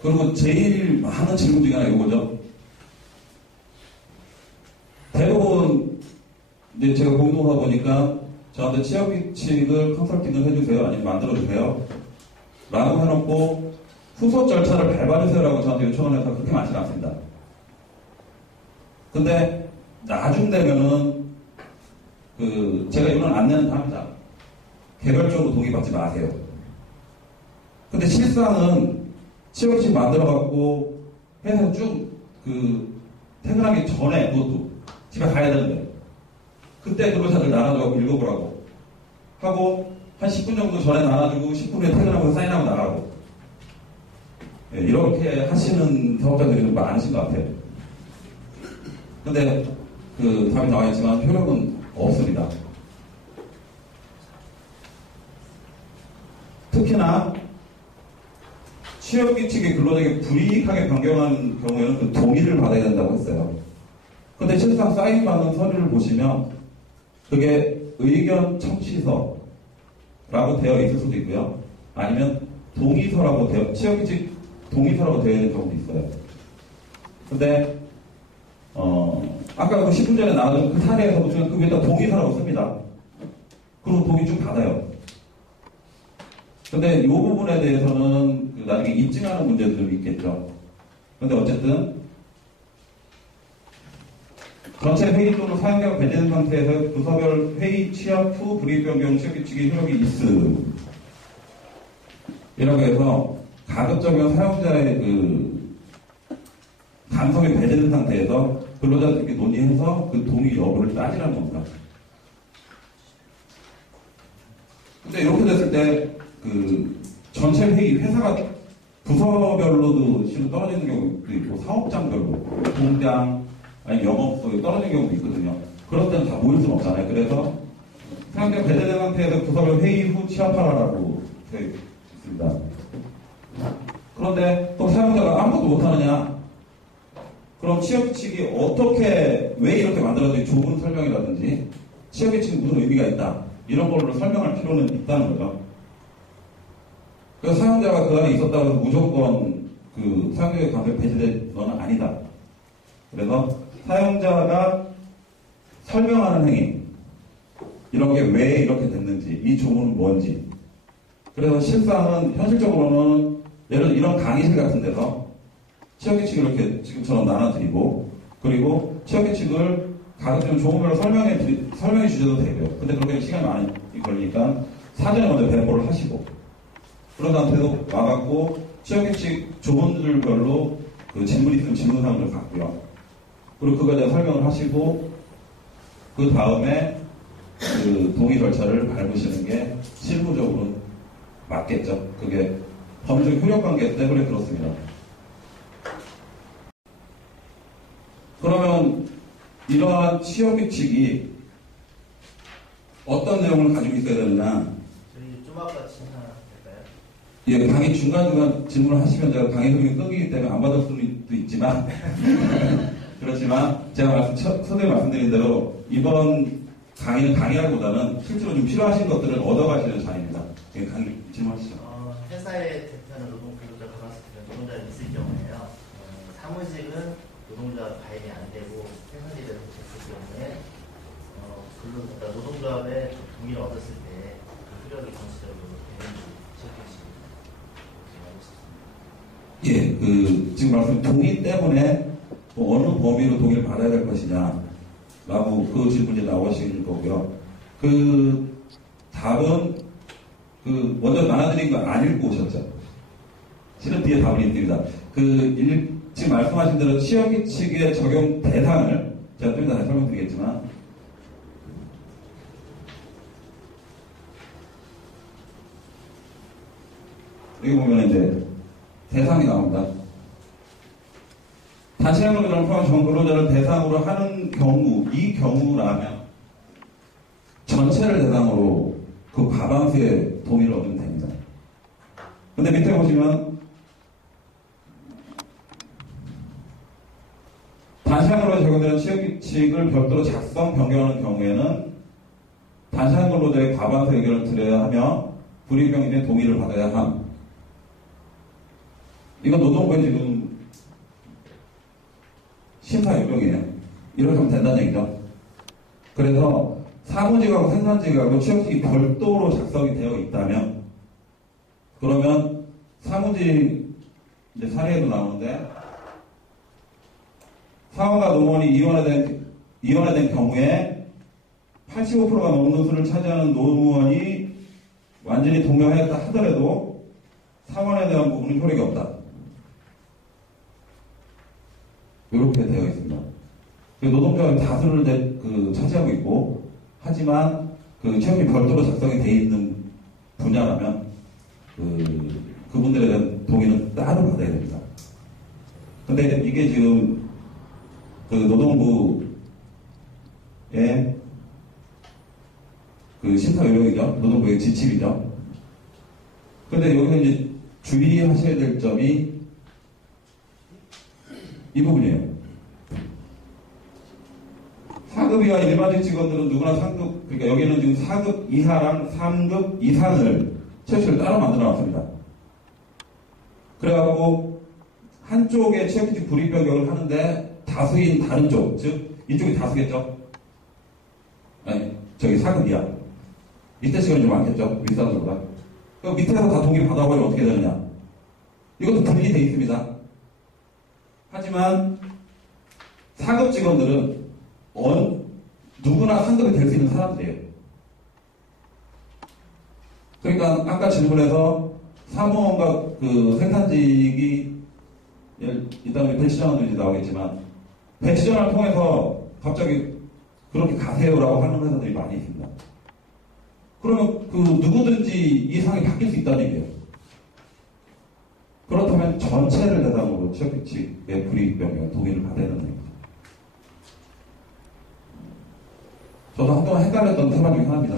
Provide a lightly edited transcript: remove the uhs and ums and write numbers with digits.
그리고 제일 많은 질문 중에 하나 이거죠. 대부분 이제 제가 공동하다 보니까 저한테 취업 규칙을 컨설팅을 해주세요, 아니면 만들어주세요 라고 해놓고 후속 절차를 밟아주세요 라고 저한테 요청을 해서 그렇게 많지는 않습니다. 근데 나중 되면은 제가 이런 안내는 합니다. 개별적으로 동의받지 마세요. 근데 실상은 취업 규칙 만들어갖고 회사에 쭉 퇴근하기 전에 그것도 집에 가야 되는데 그때 근로자들 나눠주고 읽어보라고 하고 한 10분 정도 전에 나눠주고 10분 후에 퇴근하고 사인하고 나가고, 네, 이렇게 하시는 사업자들이 좀 많으신 것 같아요. 근데 답이 나와 있지만 효력은 없습니다. 특히나 취업규칙이 근로자에게 불이익하게 변경한 경우에는 그 동의를 받아야 된다고 했어요. 근데 실상 사인받는 서류를 보시면 그게 의견 청취서라고 되어 있을 수도 있고요. 아니면 동의서라고 취업규칙 동의서라고 되어 있는 경우도 있어요. 근데 아까 그 10분 전에 나왔던 그 사례에서 보시면 그 위에다 동의서라고 씁니다. 그리고 동의 쭉 받아요. 근데 이 부분에 대해서는 나중에 입증하는 문제들이 있겠죠. 근데 어쨌든 전체 회의 또는 사용자가 배제된 상태에서 부서별 회의 취합 후 불이익 변경 취업규칙의 효력이 있음. 이라고 해서 가급적이면 사용자의 감성이 배제된 상태에서 근로자들끼리 논의해서 그 동의 여부를 따지라는 겁니다. 근데 이렇게 됐을 때 전체 회의 회사가 부서별로도 실은 떨어지는 경우도 있고 사업장별로 공장 아니 영업소에 떨어지는 경우도 있거든요. 그럴 때는 다 모일 수는 없잖아요. 그래서 사용자가 배제된 상태에서 부서별 회의 후 취합하라고 되어 있습니다. 그런데 또 사용자가 아무것도 못하느냐? 그럼 취업규칙이 어떻게, 왜 이렇게 만들어진지 좋은 설명이라든지 취업규칙이 무슨 의미가 있다, 이런 걸로 설명할 필요는 있다는 거죠. 그래서 사용자가 그 안에 있었다고 해서 무조건 사용자의 감정이 배제된 건 아니다. 그래서 사용자가 설명하는 행위, 이런 게 왜 이렇게 됐는지, 이 조문은 뭔지. 그래서 실상은 현실적으로는 예를 들어 이런 강의실 같은 데서 취업규칙을 이렇게 지금처럼 나눠드리고, 그리고 취업규칙을 가급적 조문별로 설명해 주셔도 되고요. 근데 그렇게 시간이 많이 걸리니까 사전에 먼저 배포를 하시고, 그런 상태도 와갖고 취업규칙 조문들별로 질문이 있으면 질문사항을 갖고요. 그리고 그거에 대해 설명을 하시고, 그 다음에 동의 절차를 밟으시는 게 실무적으로 맞겠죠. 그게 법률적 효력관계 때문에 그렇습니다. 그러면 이러한 취업규칙이 어떤 내용을 가지고 있어야 되느냐? 저희 좀 아까 질문하나 될까요? 예, 강의 중간중간 질문을 하시면 제가 강의 흐름이 끊기기 때문에 안 받을 수도 있지만 그렇지만 제가 서두에 말씀드린 대로 이번 강의는 강의라기보다는 실제로 좀 필요하신 것들을 얻어가시는 자리입니다. 예, 강의 질문하시죠. 회사의 대표는 노동근로자 가봤을 때 노동자가 있을 경우에요. 사무실은 노동자 가입이 안 되고 생산이 되는 됐을 경우에 노동조합의 동의를 얻었을 때 그 효력이 전체적으로 되는지 시작해 주시면. 예, 지금 말씀 동의 때문에 어느 범위로 동의를 받아야 될 것이냐 라고 그 질문이 나오실 거고요. 답은 먼저 나눠드린 거 안 읽고 오셨죠? 실은 뒤에 답은 있습니다. 지금 말씀하신 대로 취업규칙의 적용 대상을 제가 좀 이따 다시 설명드리겠지만, 여기 보면 이제 대상이 나옵니다. 단체장 근로자를 포함한 전 근로자를 대상으로 하는 경우, 이 경우라면 전체를 대상으로 그 과반수의 동의를 얻으면 됩니다. 근데 밑에 보시면 단체장 근로자 적용되는 취업규칙을 별도로 작성, 변경하는 경우에는 단체장 근로자의 과반수 의견을 드려야 하며 불이익병에 동의를 받아야 함. 이건 노동부의 지금 심사 요령이에요. 이렇게 하면 된다는 얘기죠. 그래서 사무직하고 생산직하고 취업직이 별도로 작성이 되어 있다면, 그러면 사무직 이제 사례에도 나오는데, 사원과 노무원이 이원화된 경우에 85%가 넘는 수를 차지하는 노무원이 완전히 동명하였다 하더라도 사원에 대한 부분은 효력이 없다. 이렇게 되어 있습니다. 노동자가 다수를 차지하고 있고, 하지만 취업이 별도로 작성이 되어 있는 분야라면 그분들에 대한 동의는 따로 받아야 됩니다. 근데 이게 지금 노동부의 심사 요령이죠. 노동부의 지침이죠. 근데 여기서 이제 주의하셔야 될 점이 이 부분이에요. 4급 이하 일반직 직원들은 누구나 상급, 그러니까 여기는 지금 4급 이하랑 3급 이상을 채취를 따로 만들어 놨습니다. 그래갖고 한쪽에 취업직 불이익 변경을 하는데 다수인 다른 쪽, 즉 이쪽이 다수겠죠? 아니, 저기 4급 이하. 이때 시간이 좀 많겠죠? 윗사람들보다. 그럼 밑에서 다 동의를 받아버리면 어떻게 되느냐? 이것도 분리되어 있습니다. 하지만 4급 직원들은 누구나 상급이 될 수 있는 사람들이에요. 그러니까 아까 질문에서 사무원과 생산직이 일단 우리 배치전환도 이제 나오겠지만 배치전환을 통해서 갑자기 그렇게 가세요라고 하는 회사들이 많이 있습니다. 그러면 누구든지 이 상이 바뀔 수 있다는 얘기예요. 그렇다면 전체를 대상으로 취업규칙의 불이익 변경 동의를 받아야 되는 얘기죠. 저도 한동안 헷갈렸던 테마 중에 하나입니다.